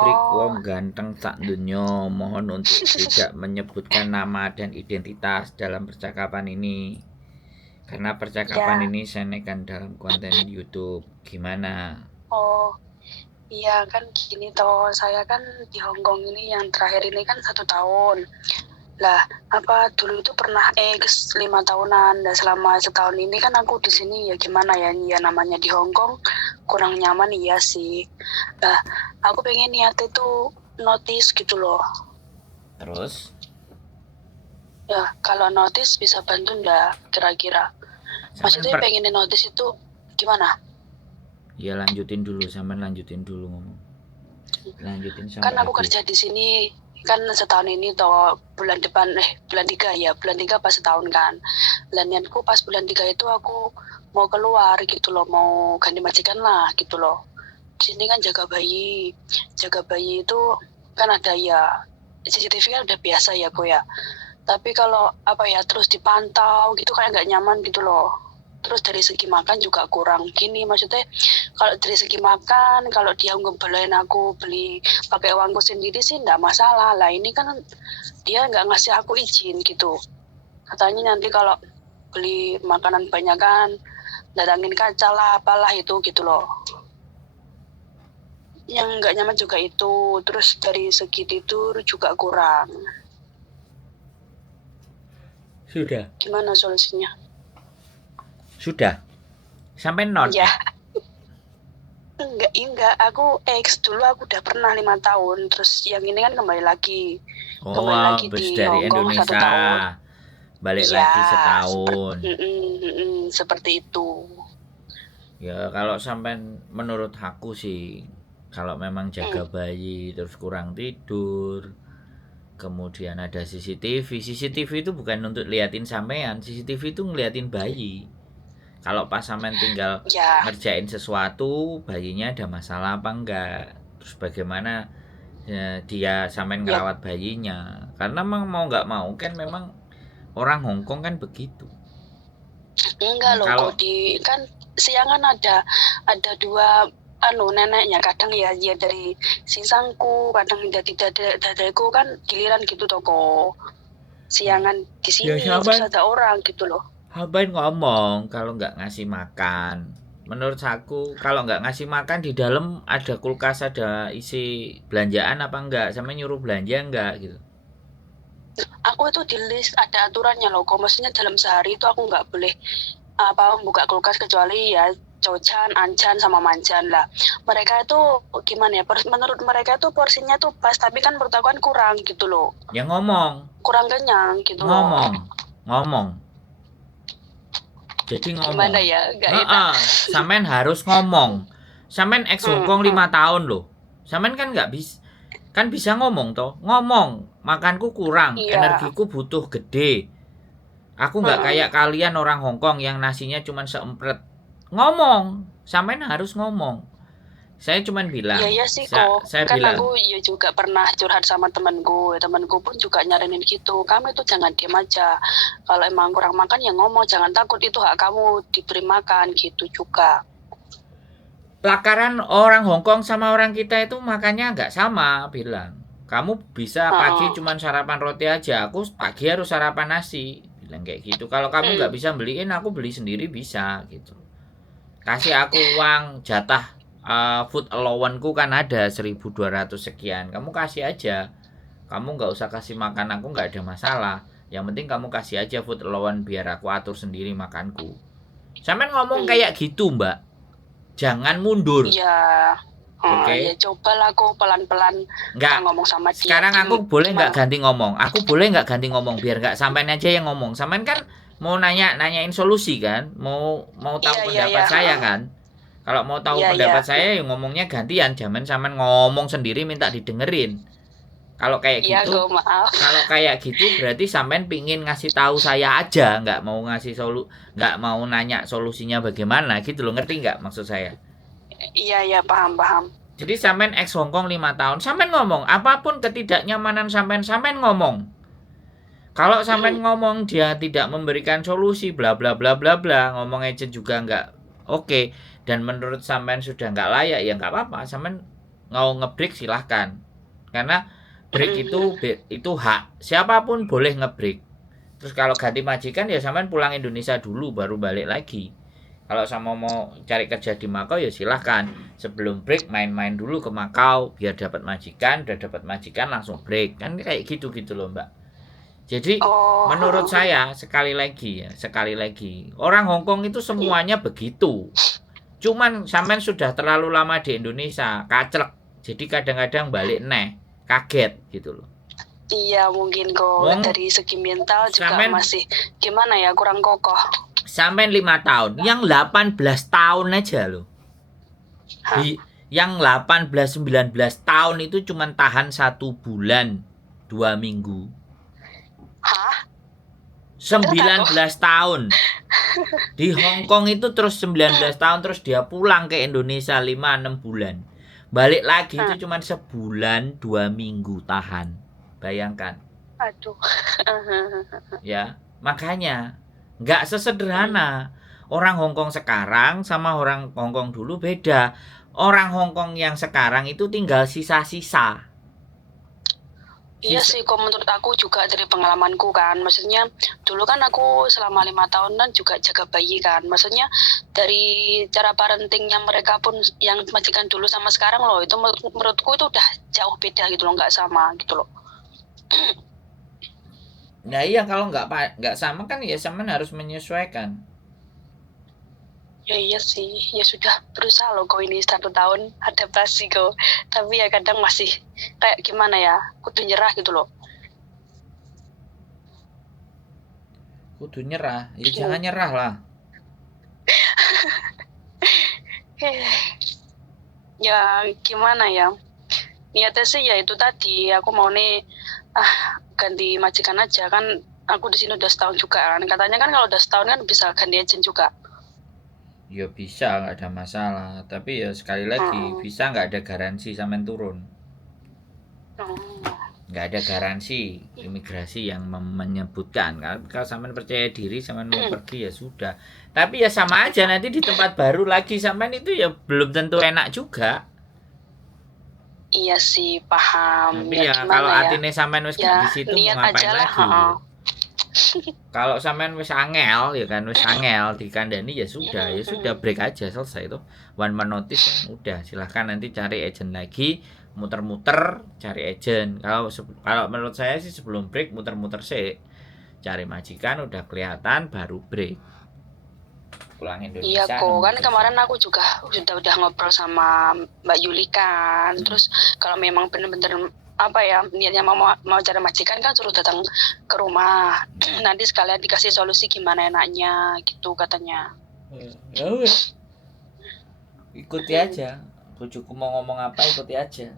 Trik wong Oh, ganteng sak donya, mohon untuk tidak menyebutkan nama dan identitas dalam percakapan ini. Karena percakapan ya. ini saya naikkan dalam konten YouTube. Gimana? Oh, iya kan gini toh. Saya kan di Hong Kong ini yang terakhir ini kan 1 tahun. Lah, apa dulu itu pernah X 5 tahunan. Dan selama setahun ini kan aku di sini ya gimana ya? Ya namanya di Hong Kong kurang nyaman iya sih. Lah, aku pengen niat itu notice gitu loh. Terus? Ya, kalau notice bisa bantu nggak kira-kira? Sampean Maksudnya pengen notice itu gimana? Ya lanjutin dulu, sampean lanjutin dulu ngomong. Lanjutin Kan sampai aku habis. kerja di sini kan setahun ini toh bulan 3 ya, bulan 3 pas setahun kan. Dan niatku pas bulan 3 itu aku mau keluar gitu loh, mau ganti majikan lah gitu loh. Di sini kan jaga bayi itu kan ada ya CCTV kan udah biasa ya kok ya. Tapi kalau apa ya terus dipantau gitu kayak nggak nyaman gitu loh. Terus dari segi makan juga kurang gini, maksudnya kalau dari segi makan kalau dia ngebelain aku beli pakai uangku sendiri sih nggak masalah lah. Ini kan dia nggak ngasih aku izin gitu, katanya nanti kalau beli makanan banyak kan datangin kaca lah apalah itu gitu loh. Yang nggak nyaman juga itu, terus dari segi tidur juga kurang. Sudah. Gimana solusinya? Sudah. Sampai non Ya enggak, aku dulu aku udah pernah 5 tahun, terus yang ini kan kembali Oh, lagi bus di dari Hong Kong satu Indonesia. tahun Balik Ya, lagi setahun. seperti itu. Ya kalau sampai menurut aku sih, kalau memang jaga Mm, bayi terus kurang tidur, kemudian ada CCTV. CCTV itu bukan untuk liatin sampean, CCTV itu ngeliatin bayi. Kalau pas sampean tinggal ya, ngerjain sesuatu, bayinya ada masalah apa enggak? Terus bagaimana ya, dia sampean ya ngerawat bayinya? Karena memang mau nggak mau kan memang orang Hongkong kan begitu. enggak loh kok Kalau kan siangan ada dua neneknya kadang ya ya dari sisangku kadang dari dadaku kan giliran gitu toko siangan di ya sini terus sampean ada orang gitu loh. Ngapain ngomong kalau nggak ngasih makan? Menurut aku kalau nggak ngasih makan di dalam ada kulkas, ada isi belanjaan apa enggak? Sama nyuruh belanja enggak gitu. Aku itu di list ada aturannya loh kok, maksudnya dalam sehari itu aku nggak boleh apa buka kulkas kecuali ya Cocan, Ancan sama Mancan lah. Mereka itu gimana ya? Menurut mereka itu porsinya tuh pas, tapi kan menurut aku kan kurang gitu loh. Ya ngomong, Kurang kenyang gitu loh. ngomong, ngomong. Jadi ngomong. Gimana ya? Gak enak. Heeh, sampean harus ngomong. Sampean ex Hmm, Hongkong hmm, 5 tahun loh. Sampean kan nggak bisa kan bisa ngomong toh. Ngomong, makanku kurang, iya. energiku butuh gede. Aku nggak Hmm. kayak kalian orang Hongkong yang nasinya cuma seempret. Ngomong, sampean harus ngomong. Saya cuma Iya bilang, ya sih saya, kok. saya Kan aku bilang, ya juga pernah curhat sama temanku. Temanku pun juga nyaranin gitu. Kamu itu jangan diam aja. Kalau emang kurang makan ya ngomong. Jangan takut, itu hak kamu diberi makan gitu juga. lakaran orang Hongkong sama orang kita itu makannya nggak sama, bilang. Kamu bisa pagi Heeh. cuma sarapan roti aja, aku pagi harus sarapan nasi. Bilang kayak gitu. Kalau kamu nggak Hmm. bisa beliin, aku beli sendiri bisa gitu. Kasih aku uang jatah food allowance ku kan ada 1.200 sekian. Kamu kasih aja. Kamu nggak usah kasih makan aku, nggak ada masalah. Yang penting kamu kasih aja food allowance biar aku atur sendiri makanku. Sampai ngomong Hmm. kayak gitu mbak. Jangan mundur. Ya, ya Oke? cobalah aku pelan-pelan Nggak. ngomong sama dia. Sekarang aku boleh nggak Gimana? ganti ngomong? Aku boleh nggak ganti ngomong biar nggak sampean aja yang ngomong. Sampean kan mau nanyain solusi kan? Mau tahu Iya, iya, pendapat iya. saya kan? Kalau mau tahu Iya, iya. pendapat saya ya ngomongnya gantian, jangan sampean ngomong sendiri minta didengerin. Kalau kayak Iya, gitu, aku maaf. kalau kayak gitu berarti sampean pingin ngasih tahu saya aja, nggak mau nanya solusinya bagaimana gitu loh, ngerti nggak maksud saya? Iya, iya, paham, paham. Jadi sampean ex Hongkong 5 tahun, sampean ngomong apapun ketidaknyamanan sampean, sampean ngomong. Kalau sampean Hmm. ngomong dia tidak memberikan solusi bla bla bla bla bla, ngomong aja juga nggak oke dan menurut sampean sudah nggak layak ya nggak apa-apa, sampean mau ngebreak silahkan. Karena break itu hak. Siapapun boleh ngebreak. Terus kalau ganti majikan ya sampean pulang Indonesia dulu baru balik lagi. Kalau sama mau cari kerja di Makau ya silahkan. Sebelum break main-main dulu ke Makau biar dapat majikan, udah dapat majikan langsung break. Kan kayak gitu-gitu loh, Mbak. Jadi menurut saya sekali lagi orang Hongkong itu semuanya begitu. Cuman sampean sudah terlalu lama di Indonesia, kacrek. Jadi kadang-kadang balik kaget gitu loh. Iya mungkin kok dari segi mental juga masih gimana ya, kurang kokoh. Sampai 5 tahun, yang 18 tahun aja loh. Yang 18-19 tahun itu cuma tahan 1 bulan 2 minggu. Hah? 19 tahun. Di Hong Kong itu terus 19 tahun terus dia pulang ke Indonesia 5-6 bulan. Balik lagi itu cuma sebulan 2 minggu tahan. Bayangkan. Aduh. Ya, makanya nggak sesederhana. Orang Hongkong sekarang sama orang Hongkong dulu beda. Orang Hongkong yang sekarang itu tinggal sisa-sisa. Iya sih, kok menurut aku juga dari pengalamanku kan. Maksudnya dulu kan aku selama 5 tahunan juga jaga bayi kan. Maksudnya dari cara parentingnya mereka pun yang majikan dulu sama sekarang loh, itu menurutku itu udah jauh beda gitu loh, nggak sama gitu loh. Nah iya, kalau nggak sama kan ya sampean harus menyesuaikan. Ya iya sih, ya sudah berusaha loh kok ini 1 tahun adaptasi kok. Tapi ya kadang masih kayak gimana ya, kudu nyerah gitu loh. Kudu nyerah, ya jangan nyerah lah. Ya gimana ya, niatnya sih ya itu tadi, aku mau nih ganti majikan aja kan. Aku di sini udah setahun juga kan, katanya kan kalau udah setahun kan bisa ganti agent juga. Ya bisa, nggak ada masalah. Tapi ya sekali lagi bisa nggak ada garansi sampean turun. Nggak ada garansi imigrasi yang menyebutkan. Kalau sampean percaya diri sampean mau pergi ya sudah. Tapi ya sama aja nanti di tempat baru lagi sampean itu ya belum tentu enak juga. Iya sih, paham. Tapi ya kalau atine sampean wis di situ mau ngapain lagi? Kalau sampean wis angel ya kan, wis angel dikandani ya sudah break aja, selesai itu. 1 month notice kan udah, silahkan nanti cari agent lagi, muter-muter cari agent. Kalau menurut saya sih sebelum break muter-muter sih. Cari majikan udah kelihatan baru break. Pulang Indonesia. Iya kok, kan kemarin aku juga udah ngobrol sama Mbak Yuli kan. Terus kalau memang bener-bener niatnya mau cari majikan kan suruh datang ke rumah. Nanti sekalian dikasih solusi gimana enaknya gitu katanya. Ya wes, ikuti aja. Bujuku mau ngomong apa ikuti aja.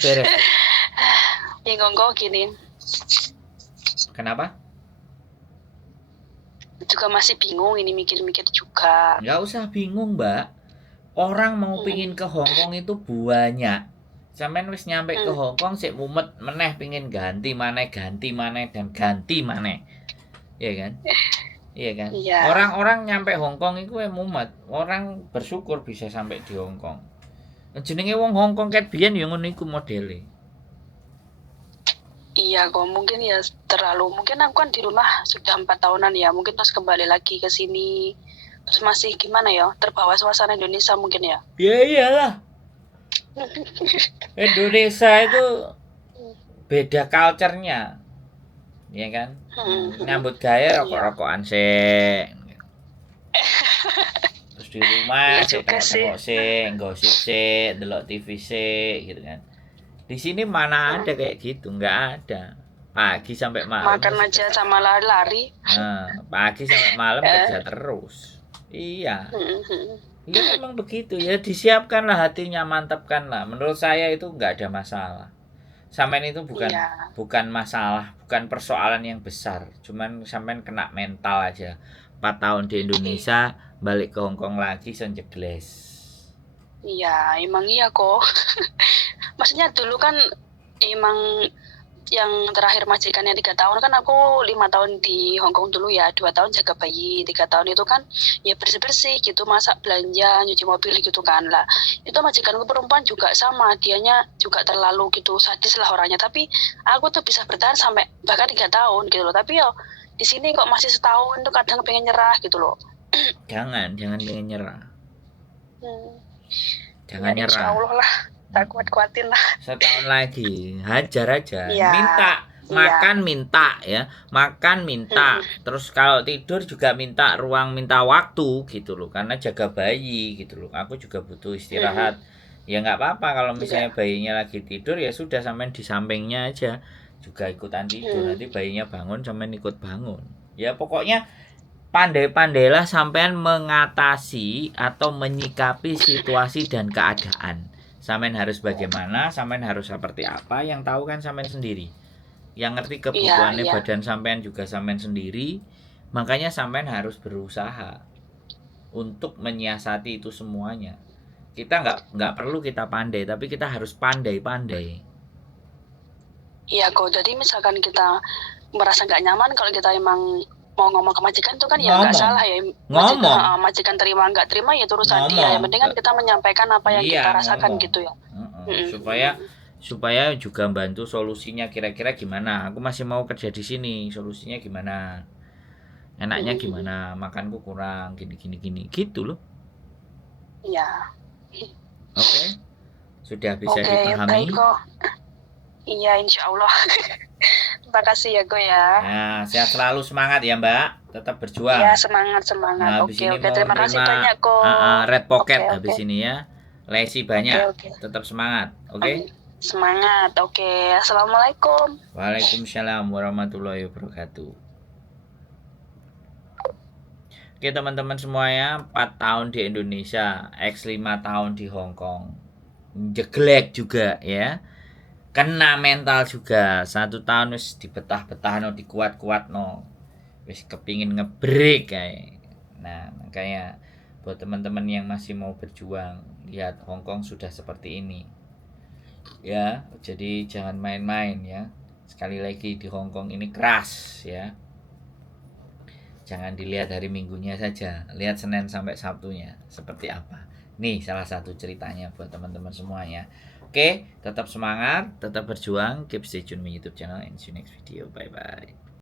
Beres. Bingung kok gini. Kenapa? Juga masih bingung ini, mikir-mikir juga. Nggak usah bingung, Mbak. Orang mau pingin ke Hongkong itu banyak. Sampeyan wis nyampe ke Hongkong sik mumet meneh pingin ganti maneh dan ganti maneh. Iya kan? Iya kan? Iya. Orang-orang nyampe Hongkong itu mumet. Orang bersyukur bisa sampai di Hongkong. Jenenge wong Hongkong ket biyen ya ngono iku modele. Iya kok, mungkin ya mungkin aku kan di rumah sudah 4 tahunan ya, mungkin terus kembali lagi ke sini terus masih gimana ya, terbawa suasana Indonesia mungkin ya. Ya iyalah. Indonesia itu beda culture-nya. Iya kan? Nyambut gaya rokok-rokokan sih. Terus di rumah tengok sih, gosip sih, delok TV sih gitu kan. Di sini mana ada kayak gitu, nggak ada. Pagi sampai malam. Makan aja sama lari-lari. Nah, pagi sampai malam kerja terus. Iya. Ya memang begitu ya, disiapkanlah hatinya, mantapkanlah. Menurut saya itu nggak ada masalah. Sampean itu bukan masalah, bukan persoalan yang besar. Cuman sampean kena mental aja. 4 tahun di Indonesia, balik ke Hongkong lagi senjegles. Iya, emang iya kok. Maksudnya dulu kan emang yang terakhir majikan yang 3 tahun kan aku 5 tahun di Hong Kong dulu ya, 2 tahun jaga bayi, 3 tahun itu kan ya bersih-bersih gitu, masak, belanja, nyuci mobil gitu kan. Lah, itu majikanku perempuan juga sama, dianya juga terlalu gitu sadis lah orangnya. Tapi aku tuh bisa bertahan sampai bahkan 3 tahun gitu loh. Tapi yo di sini kok masih setahun tuh kadang pengen nyerah gitu loh. Jangan pengen nyerah. Hmm. Jangan Ya insya nyerah. Allah lah, tak kuat-kuatin lah. Setahun lagi, hajar aja. Iya, Minta, iya. makan minta ya. Makan minta. Terus kalau tidur juga minta ruang, minta waktu gitu loh. Karena jaga bayi gitu loh. Aku juga butuh istirahat. Ya nggak apa-apa kalau misalnya Iya. bayinya lagi tidur ya sudah sampean di sampingnya aja. Juga ikutan tidur. Nanti bayinya bangun sampean ikut bangun. Ya pokoknya pandai-pandailah sampean mengatasi atau menyikapi situasi dan keadaan. Sampean harus bagaimana, sampean harus seperti apa, yang tahu kan sampean sendiri. Yang ngerti kebutuhannya Iya. badan sampean juga sampean sendiri. Makanya sampean harus berusaha untuk menyiasati itu semuanya. Kita nggak perlu kita pandai, tapi kita harus pandai-pandai. Iya kok, jadi misalkan kita merasa nggak nyaman kalau kita emang mau ngomong ke majikan itu kan ya nggak Ngomong. salah ya. Ngomong. Majikan terima nggak terima ya urusan dia. Yang Ngomong. penting kan kita menyampaikan apa yang Iya, kita rasakan ngomong. gitu ya. Supaya juga bantu solusinya kira-kira gimana. Aku masih mau kerja di sini, solusinya gimana? Enaknya gimana? Makanku kurang, gini gitu loh. Iya. Oke. Sudah bisa Oke, dipahami? baik kok. Iya, insya Allah. Terima kasih ya Go ya. Ya, sehat selalu, semangat ya Mbak. Tetap berjuang. Iya, semangat. Nah, habis ini Oke, mau terima kasih nerima banyak kok. red pocket Oke. habis ini ya. Lesi banyak. Oke. Tetap semangat, oke? Semangat. Oke. Assalamualaikum. Waalaikumsalam warahmatullahi wabarakatuh. Oke teman-teman semuanya, 4 tahun di Indonesia, X 5 tahun di Hong Kong. Jeglek juga ya. Kena mental juga. 1 tahun wis dibetah-betah no, dikuat-kuat no. Wis kepingin ngebreak kayak. Nah, makanya buat teman-teman yang masih mau berjuang, lihat Hong Kong sudah seperti ini. Ya, jadi jangan main-main ya. Sekali lagi di Hong Kong ini keras ya. Jangan dilihat hari Minggunya saja, lihat Senin sampai Sabtunya seperti apa. Nih salah satu ceritanya buat teman-teman semuanya. Oke, tetap semangat, tetap berjuang, keep stay tune my YouTube channel and see you next video. Bye bye.